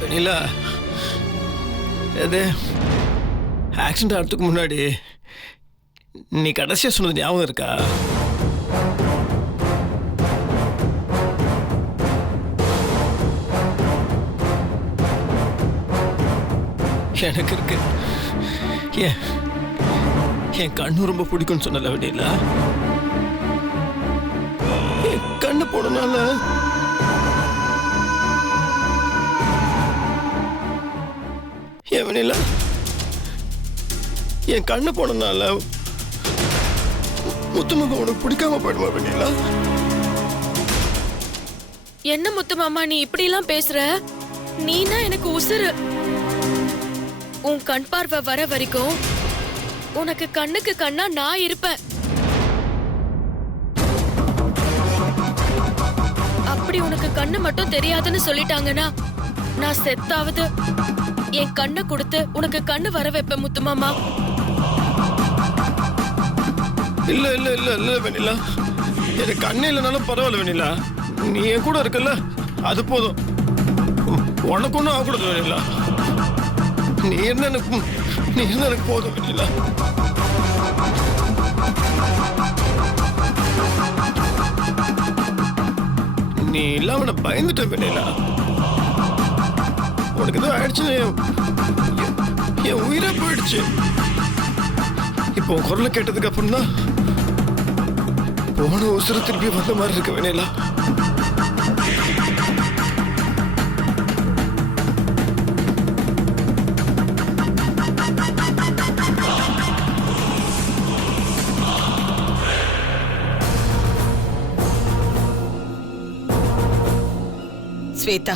வெண்ணிலா, அது ஆக்சிடென்ட் ஆகிறதுக்கு முன்னாடி நீ கடைசியா சொன்னது ஞாபகம் இருக்கா? எனக்கு இருக்கு. என் கண்ணு ரொம்ப பிடிக்கும்னு சொன்னல வெண்ணிலா. என் கண்ணு போனனால வெண்ணிலா, என் கண்ணு போனனால முத்துமாமா உனக்கு பிடிக்காம போயிடுமா வெண்ணிலா? என்ன முத்துமாமா நீ இப்படி எல்லாம் பேசுற? நீனா எனக்கு உசுரு. உன் கண் பார்வை வர வரைக்கும் உனக்கு கண்ணுக்கு கண்ணா நான் இருப்பேன். அப்படி உனக்கு கண்ணு மட்டும் தெரியாதுன்னு சொல்லிட்டாங்கன்னா நான் செத்தாவது என் கண்ணை கொடுத்து உனக்கு கண்ணு வர வைப்பேன் முத்துமாமா. இல்ல இல்ல இல்ல இல்ல வெண்ணிலா, எனக்கு கண்ணே இல்லைனாலும் பரவாயில்ல வெண்ணிலா. நீ என் கூட இருக்கல, அது போதும். உனக்கு ஒன்றும் ஆகக்கூடாது வெண்ணிலா. நீ என்ன எனக்கு போதும் வெண்ணிலா. நீ இல்லாம நான் பயந்துட்டேன் வெண்ணிலா. உனக்கு எதுவும் ஆயிடுச்சு, என் உயிரே போயிடுச்சு. இப்போ உன் குரலை கேட்டதுக்கு அப்புறம் தான் போன உசுர திருப்பி வந்த மாதிரி இருக்கு வெண்ணிலா. ஸ்வேதா,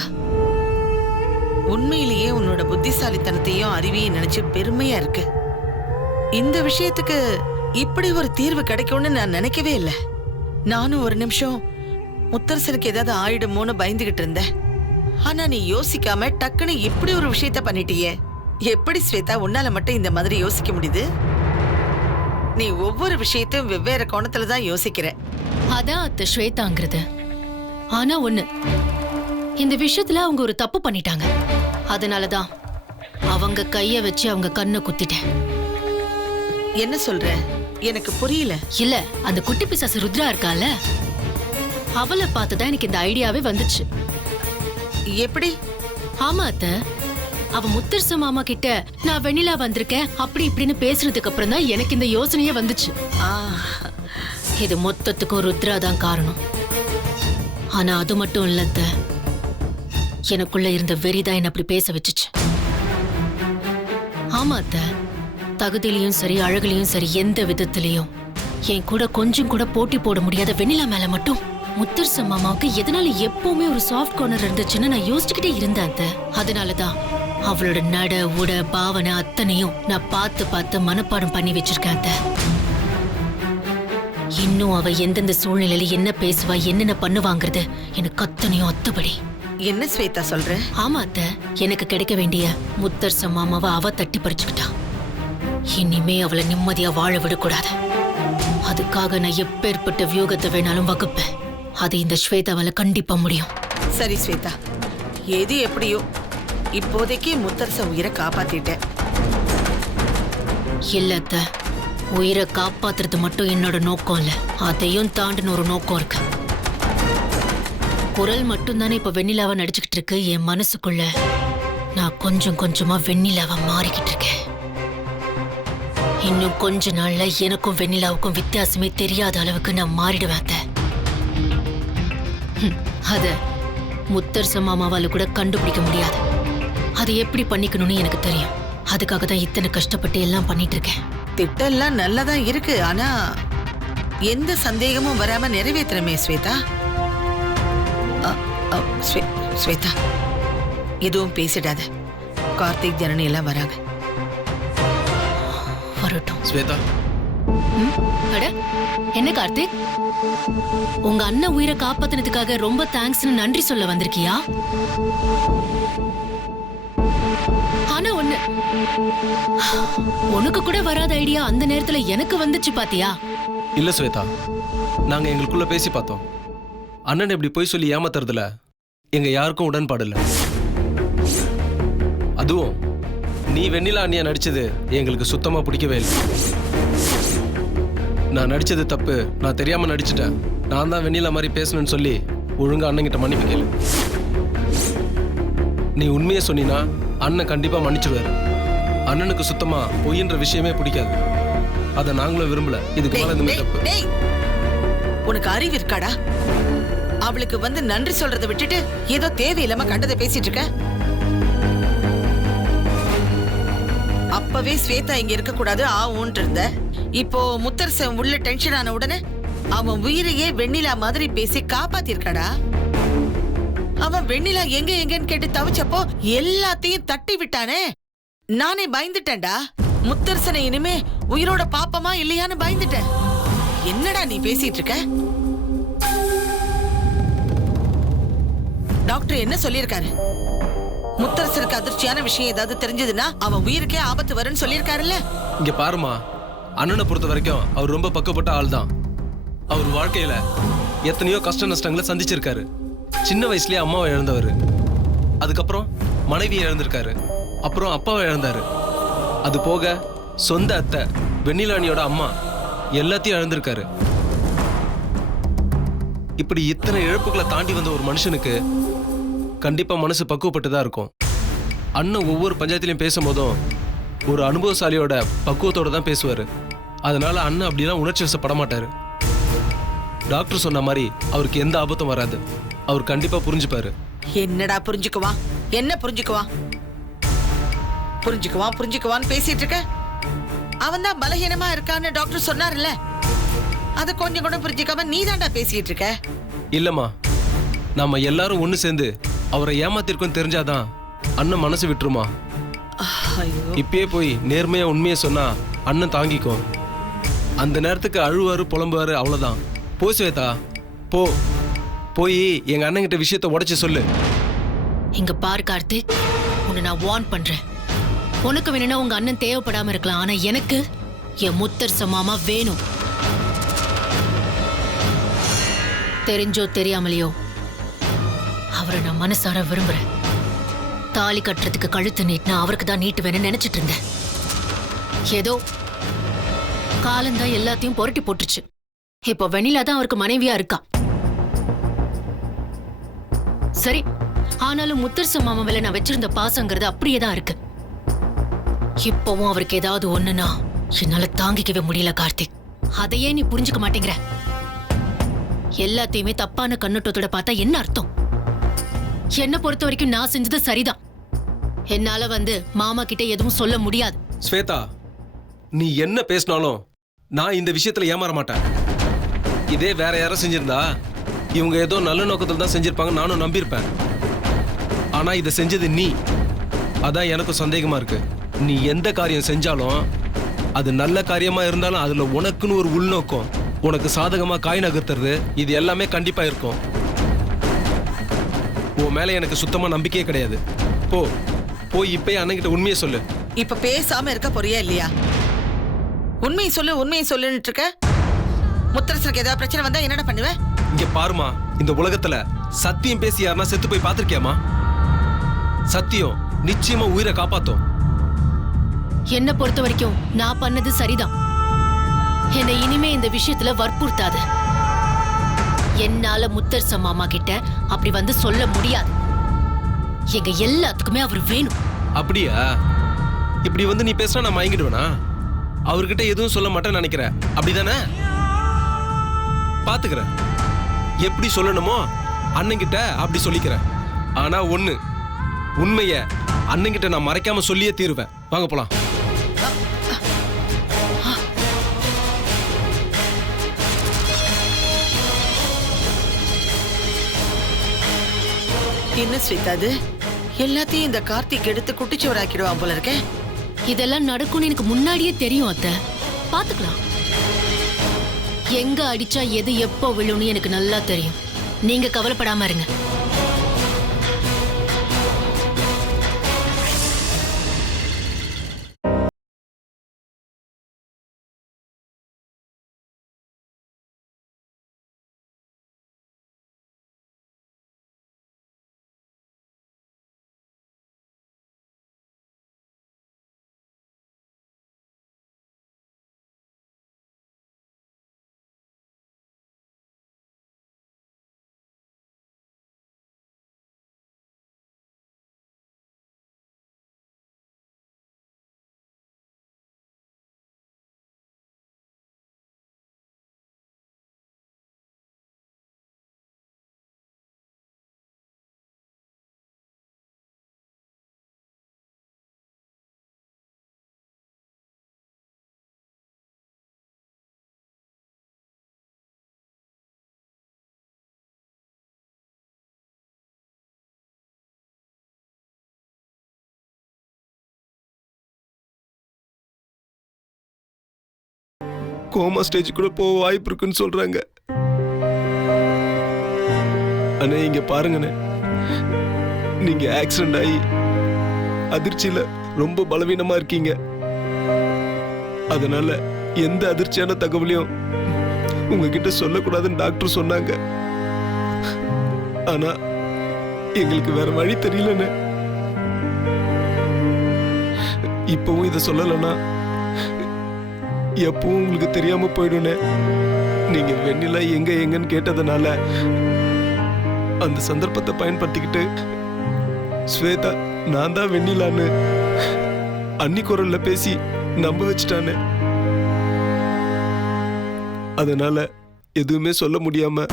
உண்மையிலேயே உன்னோட புத்திசாலித்தனத்தையும் அறிவையும் நினைச்சு பெருமையா இருக்கு. இந்த விஷயத்துக்கு இப்படி ஒரு தீர்வு கிடைக்கும்னு நான் நினைக்கவே இல்லை. நானும் ஒரு நிமிஷம் முத்தரசனுக்கு ஏதாவது ஆயிடுமோன்னு பயந்துகிட்டு இருந்தேன். ஆனா நீ யோசிக்காம டக்குன்னு இப்படி ஒரு விஷயத்த பண்ணிட்டியே. எப்படி ஸ்வேதா உன்னால மட்டும் இந்த மாதிரி யோசிக்க முடியுது? நீ ஒவ்வொரு விஷயத்தையும் வெவ்வேறு கோணத்துல தான் யோசிக்கிற. அதான் அத்தை ஸ்வேதாங்கிறது. ஆனா ஒண்ணு, இந்த விஷயத்துல அவங்க ஒரு தப்பு பண்ணிட்டாங்க. அதனாலதான் அவங்க கைய வச்சு அவங்க கண்ணை குத்திட்டேன். என்ன சொல்ற? எனக்கு புரியல. இல்ல, அந்த குட்டி பிசாசு ருத்ரா இருக்கால, அவளை பார்த்துதான் எனக்கு இந்த ஐடியாவே வந்துச்சு. எப்படி? ஆமா அத்தை, அவ முத்தரசு மாமா கிட்ட நான் வெண்ணிலா வந்திருக்கேன் அப்படி இப்படின்னு பேசுறதுக்கு அப்புறம் தான் எனக்கு இந்த யோசனையே வந்துச்சு. இது மொத்தத்துக்கும் ருத்ரா தான் காரணம். ஆனா அது மட்டும் இல்ல அத்தை, எனக்குள்ள இருந்த வெறிதான் என்ன அப்படி பேச வச்சுச்சு. ஆமா அத்தை, தகுதியிலையும் சரி அழகுலையும் சரி எந்த விதத்திலையும் என் கூட கொஞ்சம் கூட போட்டி போட முடியாத வெண்ணிலா மேல மட்டும் முத்தரசு மாமாவுக்கு எதனால எப்பவுமே ஒரு சாஃப்ட் கார்னர் இருந்துச்சுன்னு நான் யோசிச்சுக்கிட்டே இருந்தேன் அத்தை. அதனாலதான் அவளோட நட உட பாவனை அத்தனையும் நான் பார்த்து பார்த்து மனப்பாடம் பண்ணி வச்சிருக்கேன் அத்தை. இன்னும் அவ எந்தெந்த சூழ்நிலையில என்ன பேசுவா என்னென்ன பண்ணுவாங்கிறது எனக்கு அத்தனையும் அத்துபடி. என்ன ஸ்வேதா சொல்ற? ஆமா அத்தை, எனக்கு கிடைக்க வேண்டிய முத்தரசு மாமாவை அவ தட்டி பறிச்சுக்கிட்டா. இனிமே அவளை நிம்மதியா வாழ விடக்கூடாது. அதுக்காக நான் எப்பேற்பட்ட வியூகத்தை வேணாலும் வகுப்பேன். அது இந்த ஸ்வேதாவால கண்டிப்பா முடியும். சரி ஸ்வேதா, எது எப்படியோ இப்போதைக்கு முத்தரச உயிரை காப்பாத்திட்ட. இல்ல அத்தை, உயிரை காப்பாத்துறது மட்டும் என்னோட நோக்கம் இல்ல, அதையும் தாண்டின ஒரு நோக்கம் இருக்கு. குரல் மட்டும் தானே இப்ப வெண்ணிலாவா நடிச்சுக்கிட்டு இருக்கு. என் மனசுக்குள்ள நான் கொஞ்சம் கொஞ்சமா வெண்ணிலாவா மாறிக்கிட்டு இருக்கேன். இன்னும் கொஞ்ச நாள்ல எனக்கும் வெண்ணிலாவுக்கும் வித்தியாசமே தெரியாத அளவுக்கு நான் மாறிடுவேன் அத்தை. அத முத்தரசு மாமாவால கூட கண்டுபிடிக்க முடியாது. அதை எப்படி பண்ணிக்கணும்னு எனக்கு தெரியும். அதுக்காக தான் இத்தனை கஷ்டப்பட்டு எல்லாம் பண்ணிட்டு இருக்கேன். திட்டெல்லாம் நல்லதான் இருக்கு, ஆனா எந்த சந்தேகமும் வராம நிறைவேற்றமே ஸ்வேதா. ஸ்வேதா, எதுவும் பேசிடாத. கார்த்திக் ஜனனி எல்லாம் வராங்க. வரட்டும் ஸ்வேதா. அட என்ன கார்த்திக், உங்க அண்ணன் உயிரை காப்பாத்தினதுக்காக ரொம்ப தேங்க்ஸ்னு நன்றி சொல்ல வந்திருக்கியா? ஆனா ஒண்ணு, உனக்கு கூட வராத ஐடியா அந்த நேரத்துல எனக்கு வந்துச்சு பாத்தியா? இல்ல ஸ்வேதா, நாங்க எங்களுக்குள்ள பேசி பார்த்தோம். அண்ணன் இப்படி போய் சொல்லி ஏமாத்துறதுல எங்க யாருக்கும் உடன்பாடு இல்லை. அதுவும் நீ வெண்ணிலா அண்ணியா நடிச்சது எங்களுக்கு சுத்தமா பிடிக்கவே இல்லை. நான் நடிச்சது தப்பு, நான் தெரியாம நடிச்சிட்டேன், நான் தான் வெண்ணிலா மாதிரி பேசணும்னு சொல்லி ஒழுங்கா அண்ணன்கிட்ட மன்னிப்பு கேளு. நீ உண்மையை சொன்னீனா அண்ணன் கண்டிப்பா மன்னிச்சிடுவாரு. அண்ணனுக்கு சுத்தமா பொய்ன்ற விஷயமே பிடிக்காது, அதை நாங்களும் விரும்பல. இதுக்கு மேல இந்த மாதிரி தப்பு. டேய், உனக்கு அறிவு இருக்காடா? அவளுக்கு வந்து நன்றி சொல்றதை விட்டுட்டு ஏதோ தேவையில்லாம கண்டதை பேசிட்டு இருக்க. அப்பவே ஸ்வேதா இங்க இருக்க கூடாது ஆவுன்ட்டு இருந்த. இப்போ முத்தரசன் உள்ள டென்ஷன் ஆன உடனே அவன் உயிரையே வெண்ணிலா மாதிரி பேசி காப்பாத்திருக்காடா. அவன் வெண்ணிலா எங்க எங்கன்னு கேட்டு தவிச்சப்போ எல்லாத்தையும் தட்டி விட்டானே. நானே பயந்துட்டேன்டா. முத்தரசனை இனிமே உயிரோட பாப்பமா இல்லையான்னு பயந்துட்டேன். என்னடா நீ பேசிட்டு இருக்க? டாக்டர் என்ன சொல்லியிருக்காரு? முத்தரசனுக்கு அதிர்ச்சியான விஷயம் ஏதாவது தெரிஞ்சதுன்னா அவன் உயிருக்கே ஆபத்து வரும்னு சொல்லியிருக்காருல்ல. இங்க பாருமா, அண்ணனை பொறுத்த வரைக்கும் அவர் ரொம்ப பக்குவப்பட்ட ஆள் தான். அவர் வாழ்க்கையில எத்தனையோ கஷ்ட நஷ்டங்களை சந்திச்சிருக்காரு. சின்ன வயசுலயே அம்மாவை இழந்தவர், அதுக்கப்புறம் மனைவியை இழந்திருக்காரு, அப்புறம் அப்பாவை இழந்தாரு. அது போக சொந்த அத்தை வெண்ணிலானியோட அம்மா எல்லாத்தையும் இழந்திருக்காரு. இப்படி இத்தனை இழப்புகளை தாண்டி வந்த ஒரு மனுஷனுக்கு கண்டிப்பா மனசு பக்குவப்பட்டு தான் இருக்கும். அண்ணன் ஒவ்வொரு பஞ்சாயத்திலையும் பேசும்போதும் ஒரு அனுபவசாலியோட பக்குவத்தோட தான் பேசுவாரு. அதனால அண்ணன் அப்படிலாம் உணர்ச்சி வசப்பட மாட்டாரு. டாக்டர் சொன்ன மாதிரி அவருக்கு எந்த ஆபத்தும் வராது. அவர் கண்டிப்பா புரிஞ்சுப்பாரு. என்னடா புரிஞ்சுக்குவான்? என்ன புரிஞ்சுக்குவான்? புரிஞ்சுக்குவான்னு பேசிட்டு இருக்க. அவன் தான் பலகீனமா இருக்கான்னு டாக்டர் சொன்னார்ல, அத கொஞ்சம் கூட புரிஞ்சுக்காம நீ தான்டா பேசிட்டு இருக்க. இல்லம்மா, நாம எல்லாரும் ஒண்ணு சேர்ந்து அவரை ஏமாத்திருக்கோம் தெரிஞ்சாதான் அண்ணன் மனசு விட்டுருமா. இப்பயே போய் நேர்மையா உண்மையை சொன்னா அண்ணன் தாங்கிக்கும். அந்த நேரத்துக்கு அழுவாரு புலம்புவாரு, அவ்வளவுதான். போ ஸ்வேதா, போ போய் எங்க அண்ணன் கிட்ட விஷயத்த உடைச்சு சொல்லு. இங்க பாரு கார்த்திக், உன்னை நான் வார்ன் பண்றேன். உனக்கு வேணும்னா உங்க அண்ணன் தேவைப்படாம இருக்கலாம், ஆனா எனக்கு என் முத்தரச மாமா வேணும். தெரிஞ்சோ தெரியாமலையோ அவரை நான் மனசார விரும்புறேன். தாலி கட்டுறதுக்கு கழுத்து நீட்டினா அவருக்கு தான் நீட்டு வேணும்னு நினைச்சிட்டு இருந்தேன். ஏதோ காலம்தான் எல்லாத்தையும் புரட்டி போட்டுருச்சு. இப்போ வெண்ணிலா தான் அவருக்கு மனைவியா இருக்கா. சரி, ஆனாலும் முத்தரச மாமா மேல நான் வச்சிருந்த பாசங்கிறது அப்படியே தான் இருக்கு. இப்பவும் அவருக்கு ஏதாவது ஒண்ணுனா என்னால தாங்கிக்கவே முடியல கார்த்திக். அதையே நீ புரிஞ்சுக்க மாட்டேங்கிற. எல்லாத்தையுமே தப்பான கண்ணோட்டத்தோட பார்த்தா என்ன அர்த்தம்? என்ன பொறுத்த வரைக்கும் நான் செஞ்சது சரிதான். என்னால வந்து மாமா கிட்ட எதுவும் சொல்ல முடியாது. ஸ்வேதா, நீ என்ன பேசினாலும் நான் இந்த விஷயத்துல ஏமாற மாட்டேன். இதே வேற யாரும் செஞ்சிருந்தா இவங்க ஏதோ நல்ல நோக்கத்துல தான் செஞ்சிருப்பாங்க, நானும் நம்பியிருப்பேன். ஆனா இதை செஞ்சது நீ, அதான் எனக்கும் சந்தேகமா இருக்கு. நீ எந்த காரியம் செஞ்சாலும் அது நல்ல காரியமா இருந்தாலும் அதுல உனக்குன்னு ஒரு உள்நோக்கம், உனக்கு சாதகமா காய் நகர்த்துறது, இது எல்லாமே கண்டிப்பா இருக்கும். உன் மேல எனக்கு சுத்தமா நம்பிக்கையே கிடையாது. போய் இப்பயே அண்ணன்கிட்ட உண்மையை சொல்லு. இப்ப பேசாம இருக்க போறியா இல்லையா? உண்மையை சொல்லுன்னு இருக்க. முத்தரசனுக்கு ஏதாவது பிரச்சனை வந்தா என்னடா பண்ணுவ? இங்க பாருமா, இந்த உலகத்துல சத்தியம் பேசி யாருன்னா செத்து போய் பாத்திருக்கியாமா? சத்தியம் நிச்சயமா உயிரை காப்பாத்தும். என்ன பொறுத்த வரைக்கும் நான் பண்ணது சரிதான். என்னை இனிமே இந்த விஷயத்துல வற்புறுத்தாத. என்னால முத்தரச மாமா கிட்ட அப்படி வந்து சொல்ல முடியாது. எங்க எல்லாத்துக்குமே அவர் வேணும். அப்படியா? இப்படி வந்து நீ பேசினா நான் மயங்கிடுவேனா? அவர்கிட்ட எதுவும் சொல்ல மாட்டேன்னு நினைக்கிற, அப்படிதானே? பாத்துக்கிறேன், எப்படி சொல்லணுமோ அண்ணன்கிட்ட அப்படி சொல்லிக்கிறேன். ஆனா ஒண்ணு, உண்மைய அண்ணன்கிட்ட நான் மறைக்காம சொல்லியே தீருவேன். வாங்க போலாம். என்ன ஸ்வேதா, அது எல்லாத்தையும் இந்த கார்த்திக் எடுத்து குட்டிச்சோராக்கிடுவான் போல இருக்கேன். இதெல்லாம் நடக்கும்னு எனக்கு முன்னாடியே தெரியும் அத்தை. பாத்துக்கலாம். எங்க அடிச்சா எது எப்போ விழும்னு எனக்கு நல்லா தெரியும். நீங்க கவலைப்படாம இருங்க. கோமா ஸ்டேஜ் கூட போக வாய்ப்பு இருக்குன்னு சொல்றாங்க. அண்ணே இங்க பாருங்கண்ணே, நீங்க ஆக்சிடென்ட் ஆகி அதிர்ச்சியில ரொம்ப பலவீனமா இருக்கீங்க. அதனால எந்த அதிர்ச்சியான தகவலையும் உங்ககிட்ட சொல்லக்கூடாதுன்னு டாக்டர் சொன்னாங்க. ஆனா எங்களுக்கு வேற வழி தெரியலண்ணே. இப்பவும் இதை சொல்லலன்னா எப்பவும் உங்களுக்கு தெரியாம போயிடுனே. நீங்க வெண்ணிலா எங்கன்னு கேட்டதுனால அந்த சந்தர்ப்பத்தை பயன்படுத்திக்கிட்டு ஸ்வேதா நான் தான் வெண்ணிலான்னு அன்னி குரல்ல பேசி நம்ப வச்சுட்டானே. அதனால எதுவுமே சொல்ல முடியாம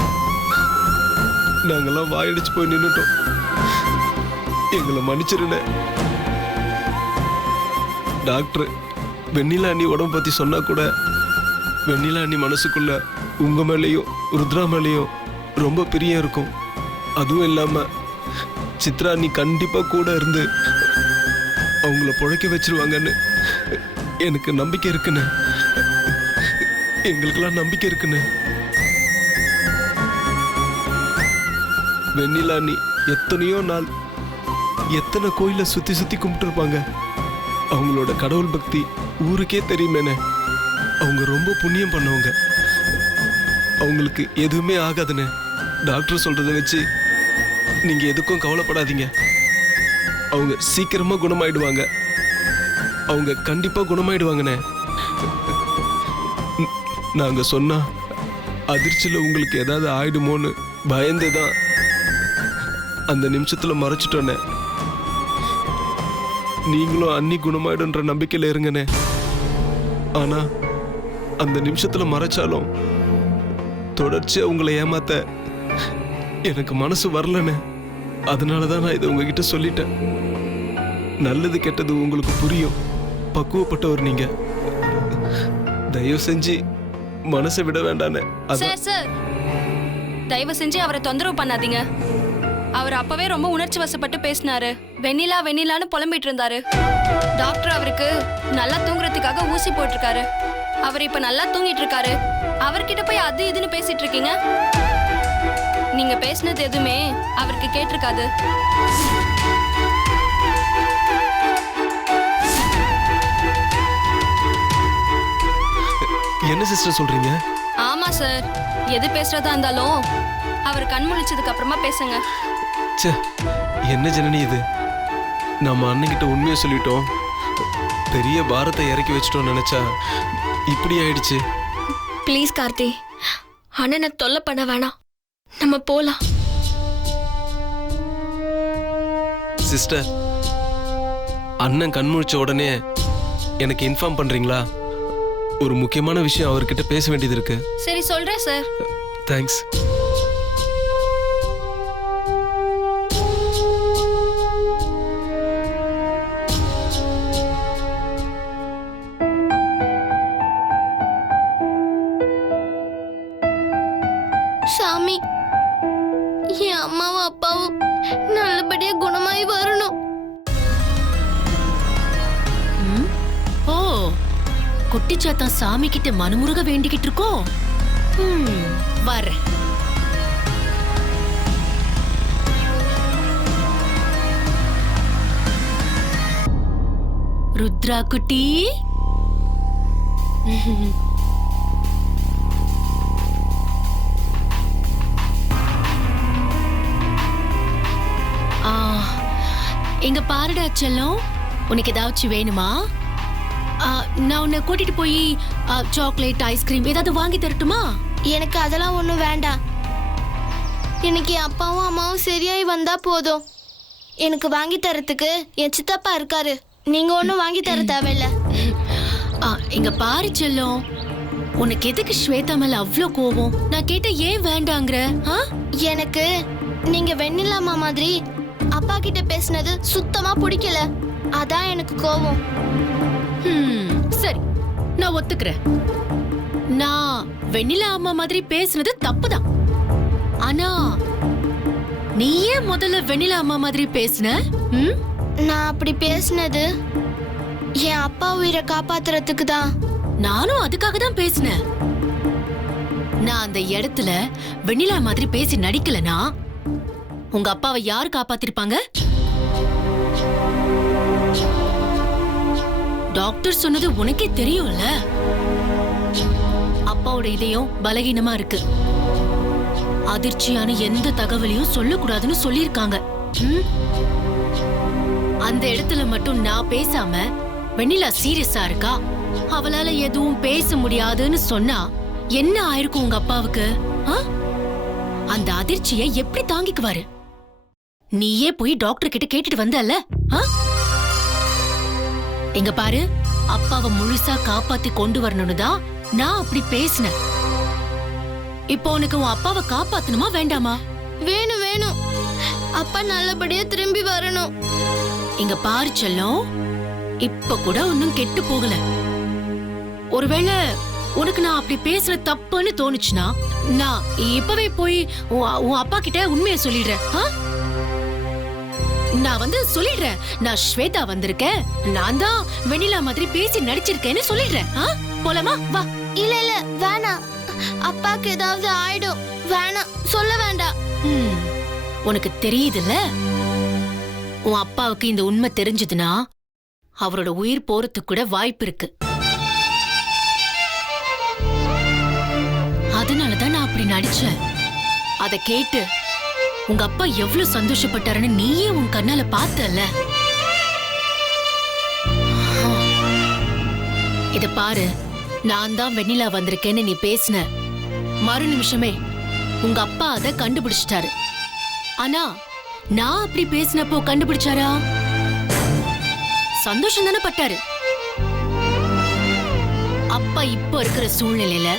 நாங்கெல்லாம் வாயடிச்சு போய் நின்னுட்டோம். எங்களை மன்னிச்சிருனே. டாக்டர் வெண்ணிலா அண்ணி உடம்பு பத்தி சொன்னா கூட வெண்ணிலா அண்ணி மனசுக்குள்ள உங்க மேலேயும் ருத்ரா மேலேயும் ரொம்ப பிரியம் இருக்கும். அதுவும் இல்லாம சித்ரா அண்ணி கண்டிப்பா கூட இருந்து அவங்கள பொழைக்க வச்சிருவாங்கன்னு எனக்கு நம்பிக்கை இருக்குன்னு. எங்களுக்கெல்லாம் நம்பிக்கை இருக்குன்னு. வெண்ணிலா அண்ணி எத்தனையோ நாள் எத்தனை கோயில சுத்தி சுத்தி கும்பிட்டு இருப்பாங்க. அவங்களோட கடவுள் பக்தி ஊருக்கே தெரியுமேனே. அவங்க ரொம்ப புண்ணியம் பண்ணவங்க. அவங்களுக்கு எதுவுமே ஆகாதுன்னு டாக்டர் சொல்றதை வச்சு நீங்க எதுக்கும் கவலைப்படாதீங்க. அவங்க சீக்கிரமா குணமாயிடுவாங்க. அவங்க கண்டிப்பா குணமாயிடுவாங்கண்ணே. நாங்க சொன்னா அதிர்ச்சியில உங்களுக்கு ஏதாவது ஆயிடுமோன்னு பயந்துதான் அந்த நிமிஷத்துல மறைச்சிட்டோன்னே. நீங்களும் அன்னி குணமாயிடுன்ற நம்பிக்கையில இருங்கண்ணே. ஆனா அந்த நிமிஷத்துல மறைச்சாலும் தொடர்ச்சியா உங்களை ஏமாத்த எனக்கு மனசு வரலண்ணே. அதனாலதான் நான் இதை உங்ககிட்ட சொல்லிட்டேன். நல்லது கெட்டது உங்களுக்கு புரியும். பக்குவப்பட்டவர் நீங்க. தயவு செஞ்சு மனசை விட வேண்டானே. சார் சார், தயவு செஞ்சு அவரை தொந்தரவு பண்ணாதீங்க. அவர் அப்பவே ரொம்ப உணர்ச்சி வசப்பட்டு பேசினாரு. வெண்ணிலா வெண்ணிலான்னு புலம்பிட்டு இருந்தாரு. டாக்டர் அவருக்கு நல்லா தூங்குறதுக்காக ஊசி போட்டிருக்காரு. அவர் இப்ப நல்லா தூங்கிட்டு இருக்காரு. அவர்கிட்ட போய் அது இதுன்னு பேசிட்டு இருக்கீங்க. நீங்க பேசினது எதுவுமே அவருக்கு கேட்டிருக்காது. என்ன சிஸ்டர் சொல்றீங்க? ஆமா சார், எது பேசுறதா இருந்தாலும் அவர் கண் முழிச்சதுக்கு அப்புறமா பேசுங்க. ச்சே, என்ன ஜனனி இது? நம்ம அண்ணன்கிட்ட உண்மையை சொல்லிட்டோம். பெரிய பாரத்தை இறக்கி வச்சிட்டோம் நினைச்சா இப்படி ஆயிடுச்சு. ப்ளீஸ் கார்த்தி, அண்ணனை தொல்லை பண்ண வேணாம். நம்ம போலாம். சிஸ்டர், அண்ணன் கண் முழிச்ச உடனே எனக்கு இன்ஃபார்ம் பண்றீங்களா? ஒரு முக்கியமான விஷயம் அவர்கிட்ட பேச வேண்டியது இருக்கு. சரி சொல்றேன் சார். தேங்க்ஸ். சாமி, என் அம்மாவும் அப்பாவும் நல்லபடியா குணமாயி வரணும். ஓ, குட்டிச்சாத்தா சாமி கிட்ட மனமுருக வேண்டிக்கிட்டு இருக்கோம். வர்றேன். ருத்ரா குட்டி, எங்க பாருடா செல்லம், உனக்கு ஏதாச்சும் வேணுமா? நான் உன்னை கூட்டிட்டு போய் சாக்லேட் ஐஸ்கிரீம் ஏதாவது வாங்கி தரட்டுமா? எனக்கு அதெல்லாம் ஒண்ணும் வேண்டாம். எனக்கு என் அப்பாவும் அம்மாவும் சரியாயி வந்தா போதும். எனக்கு வாங்கி தரத்துக்கு என் சித்தப்பா இருக்காரு. நீங்க ஒண்ணும் வாங்கி தர தேவையில்ல. எங்க பாரு செல்லம், உனக்கு எதுக்கு ஸ்வேதா மேல அவ்வளோ கோவம்? நான் கேட்ட ஏன் வேண்டாங்கிற? எனக்கு நீங்க வெண்ணிலாமா மாதிரி அப்பா கிட்ட பேசினது சுத்தமா பிடிக்கல. அதான் எனக்கு கோவம். சரி, நான் ஒத்துக்கிறேன். நான் வெண்ணிலா அம்மா மாதிரி பேசுனது தப்புதான். ஆனா நீ ஏன் முதல்ல வெண்ணிலா அம்மா மாதிரி பேசுன? நான் அப்படி பேசினது என் அப்பா உயிரை காப்பாத்துறதுக்கு தான். நானும் அதுக்காக தான் பேசினேன். நான் அந்த இடத்துல வெண்ணிலா மாதிரி பேசி நடிக்கலனா உங்க அப்பாவை யார் காப்பாத்திருப்பாங்க? டாக்டர் சொன்னது உனக்கே தெரியும்ல. அப்பாவோட இதயம் பலகீனமா இருக்கு. அதிர்ச்சியான எந்த தகவலையும் சொல்லக்கூடாதுன்னு சொல்லியிருக்காங்க. அந்த இடத்துல மட்டும் நான் பேசாம வெண்ணிலா சீரியஸா இருக்கா, அவளால எதுவும் பேச முடியாதுன்னு சொன்னா என்ன ஆயிருக்கும் உங்க அப்பாவுக்கு? அந்த அதிர்ச்சியை எப்படி தாங்கிக்குவாரு? நீயே போய் டாக்டர் கிட்ட கேட்டுட்டு வந்தல்ல? எங்க பாரு, அப்பாவை முழுசா காப்பாத்தி கொண்டு வரணும்னு தான் நான் அப்படி பேசினேன். இப்போ உனக்கு உன் அப்பாவை காப்பாத்தணுமா வேண்டாமா? வேணும் வேணும், அப்பா நல்லபடியா திரும்பி வரணும். இங்க பாரு செல்லம், இப்ப கூட ஒன்னும் கெட்டு போகல. ஒருவேளை உனக்கு நான் அப்படி பேசுற தப்புன்னு தோணுச்சுன்னா நான் இப்பவே போய் உன் அப்பா கிட்ட உண்மையை சொல்லிடுறேன். நான் சொல்லிடுறேன், நான் ஸ்வேதா வந்திருக்கேன், நான் தான் வெண்ணிலா மாதிரி பேசி நடிச்சிருக்கேன்னு சொல்லிடுறேன். போலாமா? வா. இல்ல இல்ல வேணாம், அப்பாக்கு ஏதாவது ஆயிடும். வேணாம், சொல்ல வேண்டாம். உனக்கு தெரியுதுல்ல, உன் அப்பாவுக்கு இந்த உண்மை தெரிஞ்சதுன்னா அவரோட உயிர் போறதுக்கு கூட வாய்ப்பு இருக்கு. அதனாலதான் நான் அப்படி நடிச்சேன். அத கேட்டு உங்க அப்பா எவ்வளவு சந்தோஷப்பட்டாருன்னு நீயே உன் கண்ணால பார்த்தல. இத பாரு, நான் தான் வெண்ணிலா வந்திருக்கேன்னு நீ பேசின மறு நிமிஷமே உங்க அப்பா அத கண்டுபிடிச்சிட்டாரு. ஆனா நான் அப்படி பேசினப்போ கண்டுபிடிச்சாரா? சந்தோஷம் தானே பட்டாரு. அப்பா இப்ப இருக்கிற சூழ்நிலையில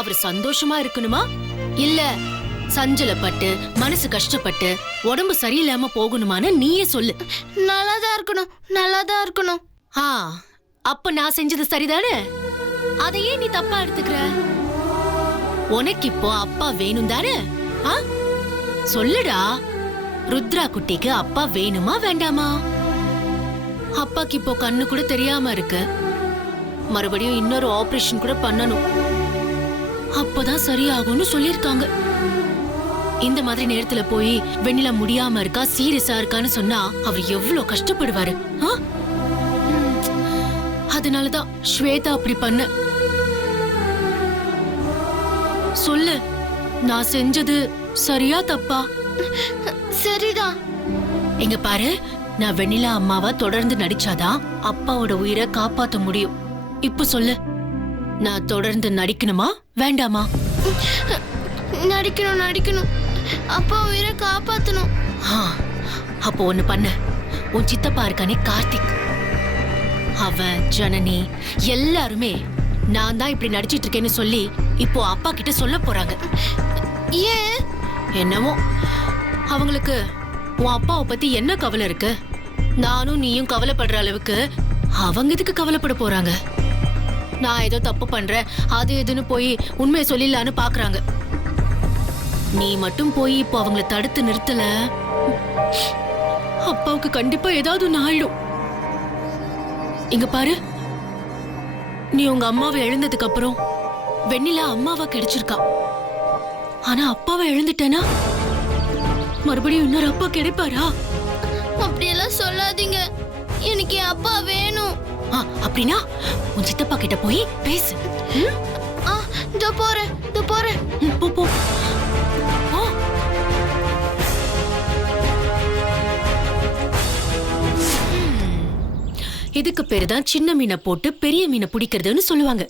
அவர் சந்தோஷமா இருக்கணுமா, இல்ல சஞ்சலப்பட்டு மனசு கஷ்டப்பட்டு உடம்பு சரியில்லாம போகணுமான்னு நீயே சொல்லு. நல்லாதான் இருக்கணும், நல்லாதான் இருக்கணும். அப்ப நான் செஞ்சது சரிதானே? அதையே நீ தப்பா எடுத்துக்கிற? உனக்கு இப்போ அப்பா வேணும் தானே? சொல்லுடா, ருத்ரா குட்டிக்கு அப்பா வேணுமா வேண்டாமா? அப்பாக்கு இப்போ கண்ணு கூட தெரியாம இருக்கு. மறுபடியும் இன்னொரு ஆபரேஷன் கூட பண்ணணும். அப்பதான் சரியாகும்னு சொல்லிருக்காங்க. இந்த மாதிரி நேரத்துல போய் வெண்ணிலா முடியாம இருக்கா, சீரியஸா இருக்கான்னு சொன்னா அவர் எவ்வளவு கஷ்டப்படுவாரு. அதனாலதான் ஸ்வேதா அப்படி பண்ண. சொல்லு, நான் செஞ்சது சரியா தப்பா? சரிதான். எங்க பாரு, நான் வெண்ணிலா அம்மாவா தொடர்ந்து நடிச்சாதான் அப்பாவோட உயிரை காப்பாத்த முடியும். இப்ப சொல்லு, நான் தொடர்ந்து நடிக்கணுமா வேண்டாமா? நடிக்கணும் நடிக்கணும், அப்பா உயிரை காப்பாத்தணும். அப்போ ஒண்ணு பண்ணு, உன் சித்தப்பா இருக்கானே கார்த்திக், அவன் ஜனனி எல்லாருமே நான் தான் இப்படி நடிச்சிட்டு இருக்கேன்னு சொல்லி இப்போ அப்பா கிட்ட சொல்ல போறாங்க. ஏன்? என்னமோ அவங்களுக்கு உன் அப்பாவை பத்தி என்ன கவலை இருக்கு? நானும் நீயும் கவலைப்படுற அளவுக்கு அவங்க இதுக்கு கவலைப்பட போறாங்க. நான் ஏதோ தப்பு பண்றேன் அது எதுன்னு போய் உண்மையை சொல்லிடலான்னு பாக்குறாங்க. நீ மட்டும் போய் இப்போ அவங்கள தடுத்து நிறுத்தல, அப்பாவுக்கு கண்டிப்பா ஏதாவது ஒண்ணு ஆயிடும். இங்க பாரு, நீ உங்க அம்மாவை எழுந்ததுக்கு அப்புறம் வெண்ணிலா அம்மாவா கிடைச்சிருக்கா. ஆனா அப்பாவை எழுந்துட்டேனா மறுபடியும் இன்னொரு அப்பா கிடைப்பாரா? அப்படியெல்லாம் சொல்லாதீங்க, எனக்கு என் அப்பா வேணும். அப்படின்னா உன் சித்தப்பா கிட்ட போய் பேசு. இதோ போறேன், இதோ போறேன். போ போ. இதுக்கு பேரு தான் சின்ன மீனை போட்டு பெரிய மீனை பிடிக்கிறதுன்னு சொல்லுவாங்க.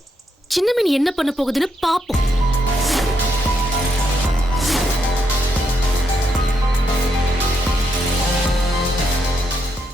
சின்ன மீன் என்ன பண்ண போகுதுன்னு பாப்போம்.